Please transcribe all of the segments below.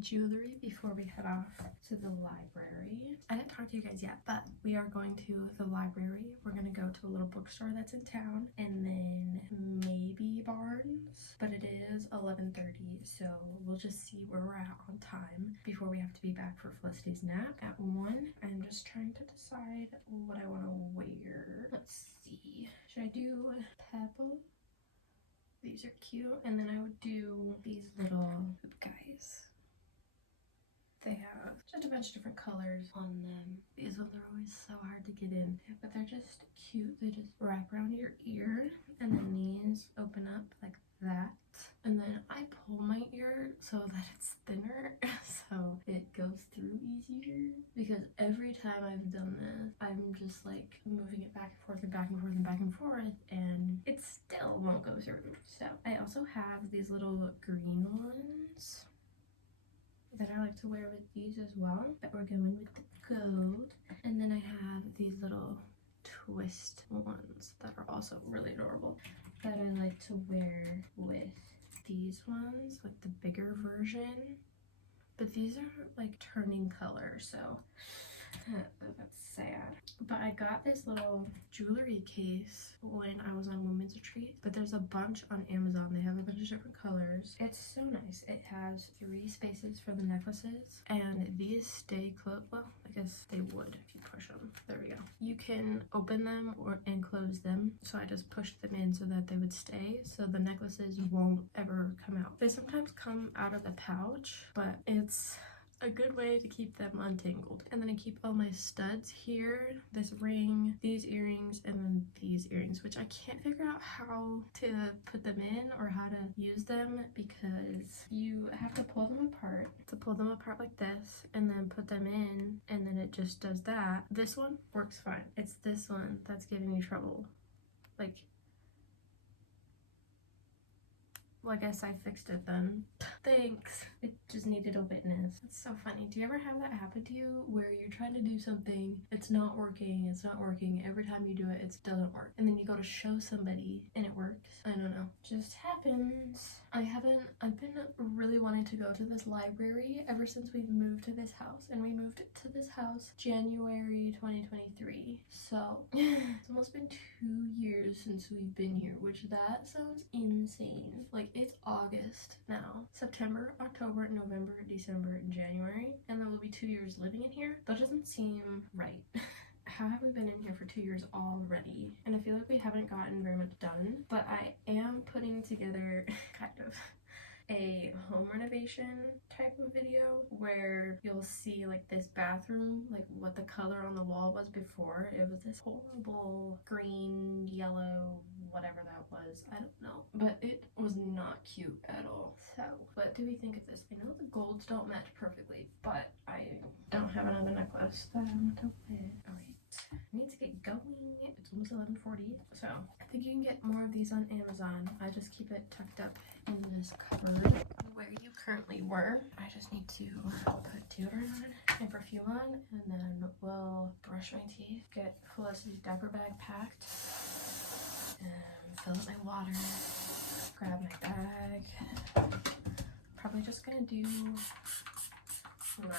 Jewelry before we head off to the library. I didn't talk to you guys yet, but we are going to the library. We're gonna go to a little bookstore that's in town, and then maybe Barnes, but it is 11:30, so we'll just see where we're at on time before we have to be back for Felicity's nap at 1. I'm just trying to decide what I want to wear. Let's see. Should I do purple? These are cute. And then I would do these little hoop guys. They have just a bunch of different colors on them. These ones are always so hard to get in, but they're just cute. They just wrap around your ear, and then these open up like time I've done this, I'm just like moving it back and forth and back and forth and back and forth, and it still won't go through. So I also have these little green ones that I like to wear with these as well, but we're going with the gold. And then I have these little twist ones that are also really adorable that I like to wear with these ones, like the bigger version. But these are like turning color, so that's sad. But I got this little jewelry case when I was on Women's Retreat, but there's a bunch on Amazon. They have a bunch of different colors. It's so nice. It has 3 spaces for the necklaces, and these stay closed. Well, I guess they would if you push them. There we go. You can open them and close them, so I just pushed them in so that they would stay, so the necklaces won't ever come out. They sometimes come out of the pouch, but it's a good way to keep them untangled. And then I keep all my studs here, this ring, these earrings, and then these earrings, which I can't figure out how to put them in or how to use them, because you have to pull them apart like this, and then put them in, and then it just does that. This one works fine. It's this one that's giving me trouble. Like, well, I guess I fixed it then. Thanks. It just needed a witness. It's so funny. Do you ever have that happen to you where you're trying to do something, it's not working, every time you do it, it doesn't work, and then you go to show somebody and it works? I don't know. Just happens. I've been really wanting to go to this library ever since we've moved to this house, and we moved to this house January 2023. So it's almost been 2 years since we've been here, which that sounds insane. Like, it's August now. September, October, November, December, and January, and then we'll be 2 years living in here. That doesn't seem right. How have we been in here for 2 years already? And I feel like we haven't gotten very much done, but I am putting together kind of a home renovation type of video where you'll see like this bathroom, like what the color on the wall was before. It was this horrible green, yellow, whatever that was. I don't know, but it was not cute at all. So what do we think of this? I know the golds don't match perfectly, but I don't have another necklace that I want to wear. All right, I need to get going. It's almost 11:40, so I think you can get more of these on Amazon. I just keep it tucked up in this cupboard where you currently were. I just need to put deodorant on and perfume on, and then we'll brush my teeth, get Felicity's diaper bag packed, and fill up my water, grab my bag. Probably just gonna do my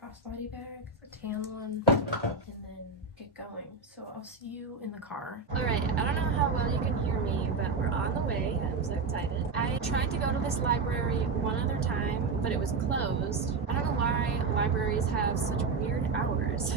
crossbody bag, the tan one, and then get going. So I'll see you in the car. Alright, I don't know how well you can hear me, but we're on the way. I'm so excited. I tried to go to this library one other time, but it was closed. I don't know why libraries have such weird hours.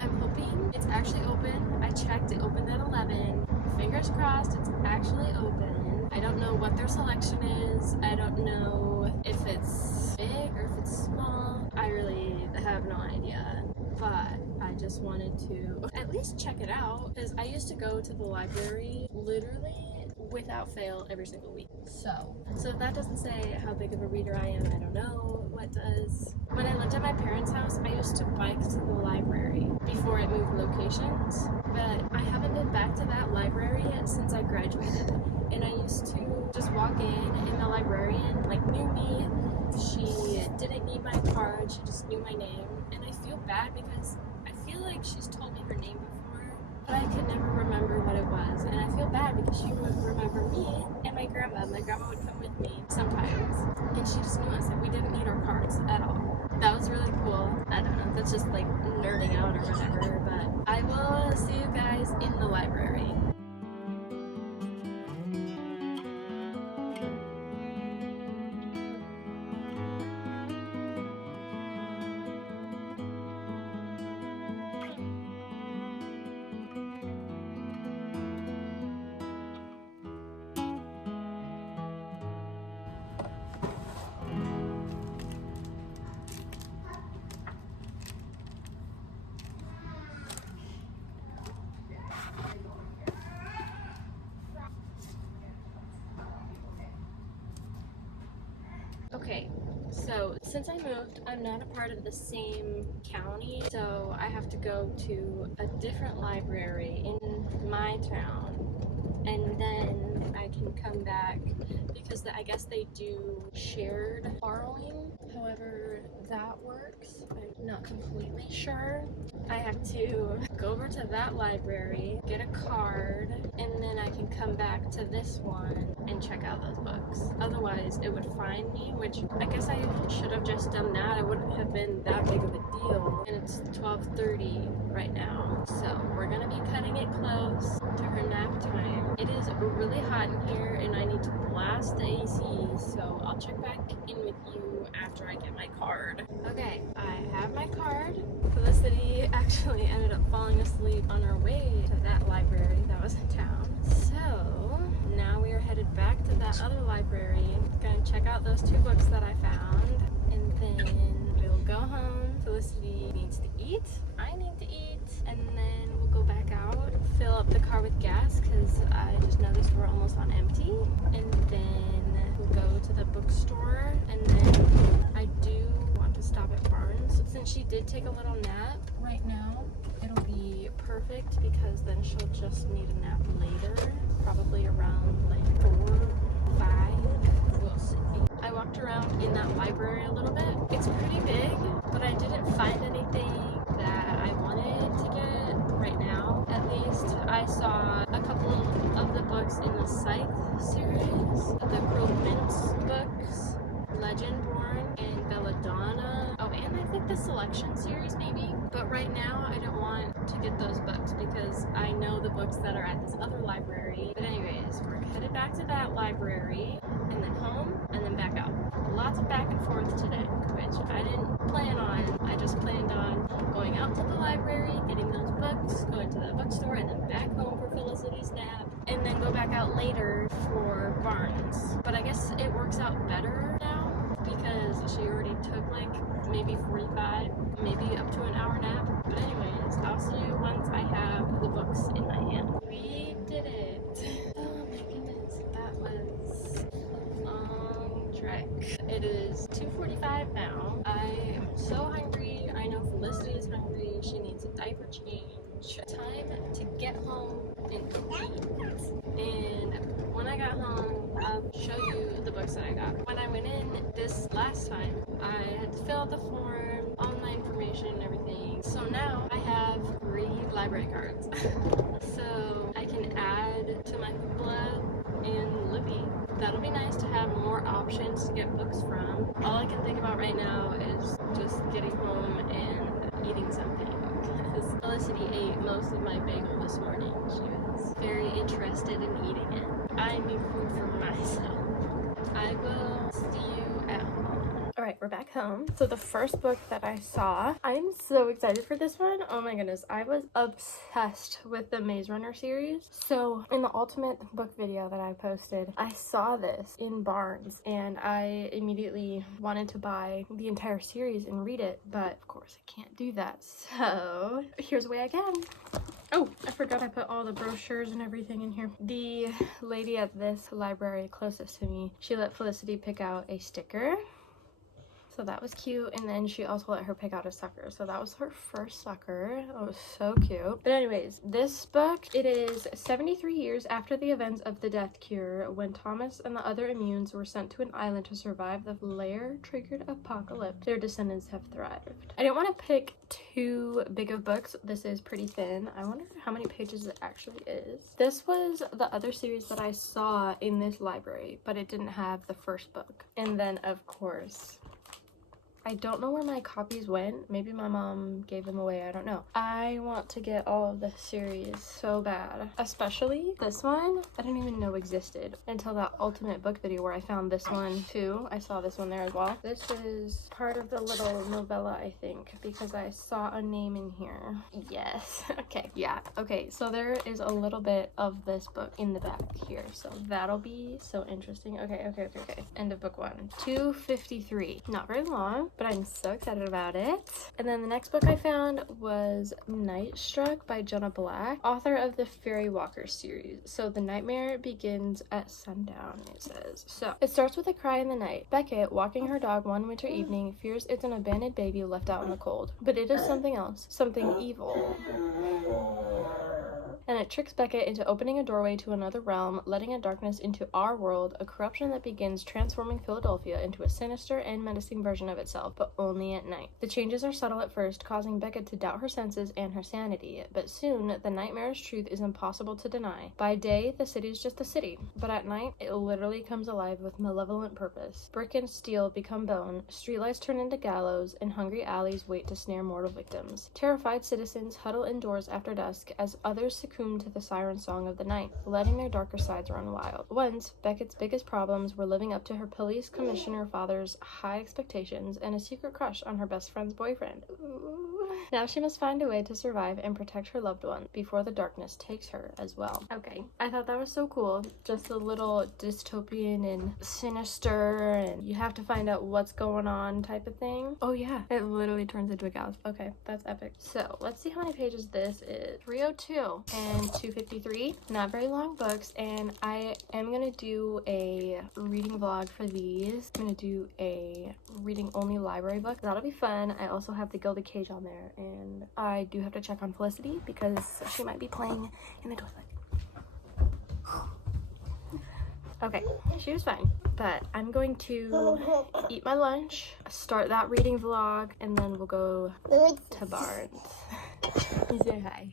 I'm hoping it's actually open. I checked, it opened at 11. Fingers crossed it's actually open. I don't know what their selection is. I don't know if it's big or if it's small. I really have no idea. But I just wanted to at least check it out, because I used to go to the library literally without fail every single week. So if that doesn't say how big of a reader I am, I don't know what does. When I lived at my parents' house, I used to bike to the library before it moved locations, but I haven't been back to that library yet since I graduated. And I used to just walk in the librarian like knew me. She didn't need my card, she just knew my name. And I feel bad because I feel like she's told me her name before, but I could never remember what it was. And I feel bad because she would remember me and my grandma. My grandma would come with me sometimes, and she just knew us. Like, we didn't need our cards at all. That was really cool. I don't know, that's just like nerding out or whatever, but I will see you guys in the library. So since I moved, I'm not a part of the same county, so I have to go to a different library in my town, and then I can come back because I guess they do shared borrowing. However that works, I'm not completely sure. I have to go over to that library, get a card, and then I can come back to this one and check out those books. Otherwise, it would fine me, which I guess I should have just done that. It wouldn't have been that big of a deal. And it's 12:30 right now, so we're gonna be cutting it close to her nap time. It is really hot in here, and I need to blast the AC, so I'll check back in with you after I get my card. Okay, I have my card. Felicity actually ended up falling asleep on our way to that library that was in town. So now we are headed back to that other library. Gonna check out those 2 books that I found, and then we'll go home. Felicity needs to eat, I need to eat, and then we'll go back out, fill up the car with gas because I just noticed we're almost on empty, and then we'll go to the bookstore, and then I do want to stop at Barnes. Since she did take a little nap right now, it'll be perfect because then she'll just need a nap later, probably around like 4, 5, we'll see. I walked around in that library a little bit. It's pretty big, but I didn't find anything that I wanted to get right now, at least. I saw a couple of the books in the Scythe series, the Cruel Prince books, Legendborn, and Belladonna. Oh, and I think the Selection series maybe. But right now, I don't want to get those books because I know the books that are at this other library. But anyways, we're headed back to that library, and then home, and then back out. Lots of back and forth today, which I didn't plan on. I just planned on going out to the library, getting those books, going to the bookstore, and then back home for Felicity's nap, and then go back out later for Barnes. But I guess it works out better now because she already took like maybe 45, maybe up to an hour nap. But anyways, I'll see you once I have the books in my hand. We did it. Oh my goodness, that was a long trek. It is 2:45 now. I am so hungry. I know Felicity is hungry. She needs a diaper change. Time to get home and eat. And when I got home, I'll show you the books that I got. When I went in this last time, I had to fill out the form, all my information and everything. So now I have 3 library cards. So I can add to my Hoopla and Libby. That'll be nice to have more options to get books from. All I can think about right now is just getting home and eating something. Because Felicity ate most of my bagel this morning. She was very interested in eating it. I need food for myself. I will see you at home. Alright, we're back home. So the first book that I saw, I'm so excited for this one. Oh my goodness, I was obsessed with the Maze Runner series. So in the ultimate book video that I posted, I saw this in Barnes and I immediately wanted to buy the entire series and read it, but of course I can't do that. So here's the way I can. Oh, I forgot I put all the brochures and everything in here. The lady at this library closest to me, she let Felicity pick out a sticker. So that was cute, and then she also let her pick out a sucker. So that was her first sucker. That was so cute. But anyways, this book, it is 73 years after the events of the Death Cure, when Thomas and the other immunes were sent to an island to survive the layer-triggered apocalypse. Their descendants have thrived. I didn't want to pick too big of books. This is pretty thin. I wonder how many pages it actually is. This was the other series that I saw in this library, but it didn't have the first book. And then, of course, I don't know where my copies went. Maybe my mom gave them away. I don't know. I want to get all of this series so bad. Especially this one. I didn't even know existed until that ultimate book video where I found this one too. I saw this one there as well. This is part of the little novella, I think, because I saw a name in here. Yes. Okay. Yeah. Okay. So there is a little bit of this book in the back here. So that'll be so interesting. Okay. End of book 1. 253. Not very long. but I'm so excited about it. And then the next book I found was Night Struck by Jonah Black, author of the Fairy Walker series. So the nightmare begins at sundown, it says. So it starts with a cry in the night. Beckett, walking her dog one winter evening, fears it's an abandoned baby left out in the cold. But it is something else, something evil. And it tricks Beckett into opening a doorway to another realm, letting a darkness into our world, a corruption that begins transforming Philadelphia into a sinister and menacing version of itself, but only at night. The changes are subtle at first, causing Beckett to doubt her senses and her sanity, but soon, the nightmarish truth is impossible to deny. By day, the city is just a city, but at night, it literally comes alive with malevolent purpose. Brick and steel become bone, streetlights turn into gallows, and hungry alleys wait to snare mortal victims. Terrified citizens huddle indoors after dusk as others succumb to the siren song of the night, letting their darker sides run wild. Once, Beckett's biggest problems were living up to her police commissioner father's high expectations and a secret crush on her best friend's boyfriend. Ooh. Now she must find a way to survive and protect her loved one before the darkness takes her as well. Okay, I thought that was so cool. Just a little dystopian and sinister, and you have to find out what's going on type of thing. Oh yeah, it literally turns into a gallows. Okay, that's epic. So let's see how many pages this is. 302 and 253. Not very long books, and I am gonna do a reading vlog for these. I'm gonna do a reading only library book. That'll be fun. I also have the Gilded Cage on there, and I do have to check on Felicity because she might be playing in the toilet. Okay, she was fine, but I'm going to eat my lunch, start that reading vlog, and then we'll go to Barnes. You say hi.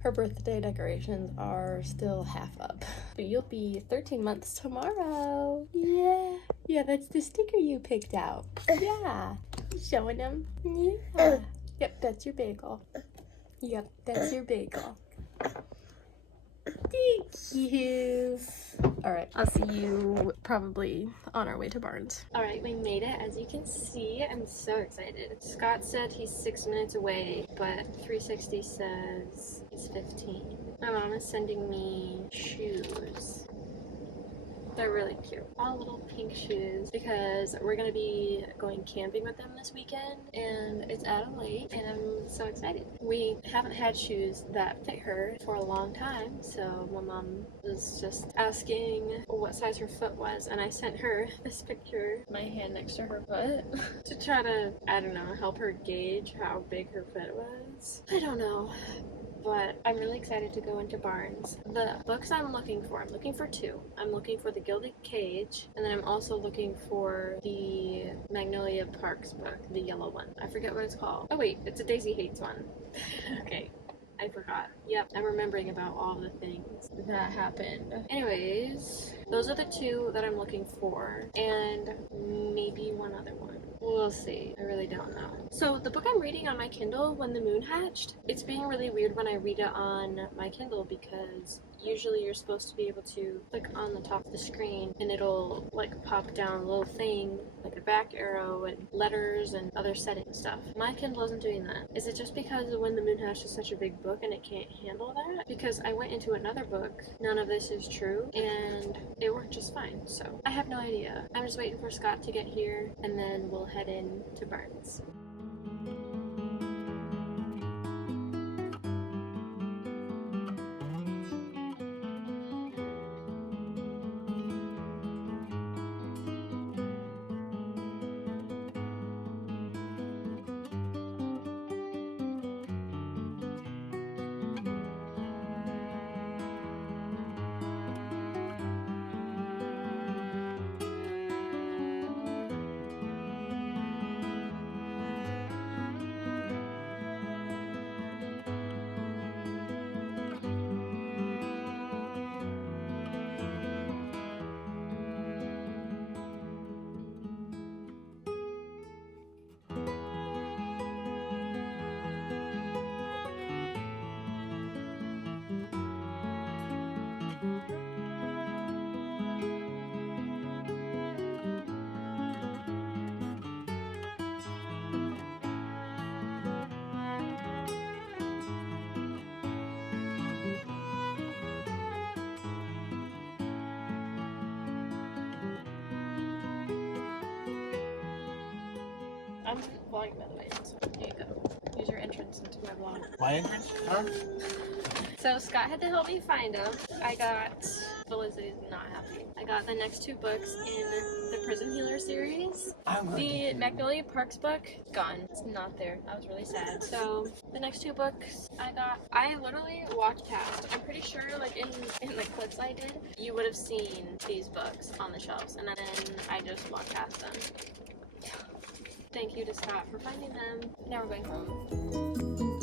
Her birthday decorations are still half up, but you'll be 13 months tomorrow. Yeah, that's the sticker you picked out. Yeah, showing them. Yeah. Yep, that's your bagel. Yep, that's your bagel. Thank you. All right, I'll see you probably on our way to Barnes. All right, we made it. As you can see, I'm so excited. Scott said he's 6 minutes away, but 360 says he's 15. My mom is sending me shoes. They're really cute. All little pink shoes because we're gonna be going camping with them this weekend, and it's at a lake, and I'm so excited. We haven't had shoes that fit her for a long time, so my mom was just asking what size her foot was, and I sent her this picture, my hand next to her foot, to try to, I don't know, help her gauge how big her foot was. I don't know. But I'm really excited to go into Barnes. The books I'm looking for 2. I'm looking for the Gilded Cage, and then I'm also looking for the Magnolia Parks book, the yellow one. I forget what it's called. Oh wait, it's a Daisy Hates one. Okay, I forgot. Yep, I'm remembering about all the things that happened. Anyways, those are the 2 that I'm looking for, and maybe one other one. We'll see. I really don't know. So the book I'm reading on my Kindle, When the Moon Hatched, it's being really weird when I read it on my Kindle because usually you're supposed to be able to click on the top of the screen and it'll like pop down a little thing like a back arrow and letters and other settings stuff. My Kindle isn't doing that. Is it just because When the Moon Hatched is such a big book and it can't handle that? Because I went into another book, None of This Is True, and it worked just fine. So I have no idea. I'm just waiting for Scott to get here and then we'll head in to Barnes. I'm vlogging by the way, so here you go. Use your entrance into my vlog. My entrance? Huh? So Scott had to help me find them. I got, Felicity's not happy. I got the next 2 books in the Prison Healer series. The Magnolia Parks book, gone. It's not there. I was really sad. So the next 2 books I literally walked past. I'm pretty sure like in the clips I did, you would have seen these books on the shelves, and then I just walked past them. Thank you to Scott for finding them. Now we're going home.